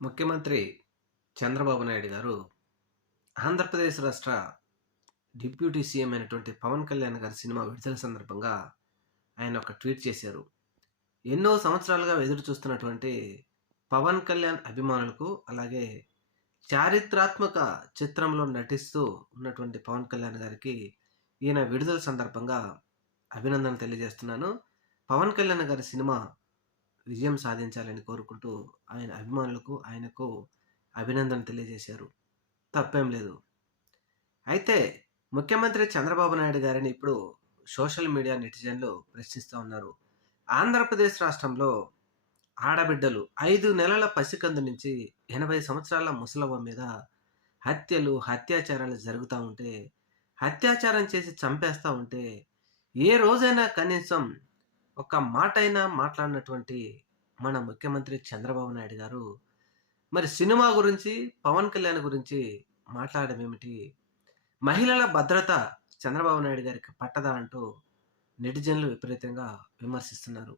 ముఖ్యమంత్రి చంద్రబాబు నాయుడు గారు ఆంధ్రప్రదేశ్ రాష్ట్ర డిప్యూటీ సీఎం అయినటువంటి పవన్ కళ్యాణ్ గారి సినిమా విడుదల సందర్భంగా ఆయన ఒక ట్వీట్ చేశారు. ఎన్నో సంవత్సరాలుగా ఎదురు చూస్తున్నటువంటి పవన్ కళ్యాణ్ అభిమానులకు, అలాగే చారిత్రాత్మక చిత్రంలో నటిస్తూ ఉన్నటువంటి పవన్ కళ్యాణ్ గారికి ఈయన విడుదల సందర్భంగా అభినందనలు తెలియజేస్తున్నాను. పవన్ కళ్యాణ్ గారి సినిమా విజయం సాధించాలని కోరుకుంటూ ఆయన అభిమానులకు, ఆయనకు అభినందనలు తెలియజేశారు. తప్పేం లేదు. అయితే ముఖ్యమంత్రి చంద్రబాబు నాయుడు గారిని ఇప్పుడు సోషల్ మీడియా నెటిజన్లు ప్రశ్నిస్తూ ఉన్నారు. ఆంధ్రప్రదేశ్ రాష్ట్రంలో ఆడబిడ్డలు 5 నెలల పసికందు నుంచి 80 సంవత్సరాల ముసలవ్వ మీద హత్యలు, అత్యాచారాలు జరుగుతూ ఉంటే, అత్యాచారం చేసి చంపేస్తూ ఉంటే, ఏ రోజైనా కనీసం ఒక్క మాటైనా మాట్లాడినటువంటి మన ముఖ్యమంత్రి చంద్రబాబు నాయుడు గారు మరి సినిమా గురించి, పవన్ కళ్యాణ్ గురించి మాట్లాడడం ఏమిటి? మహిళల భద్రత చంద్రబాబు నాయుడు గారికి పట్టదా అంటూ నెటిజన్లు విపరీతంగా విమర్శిస్తున్నారు.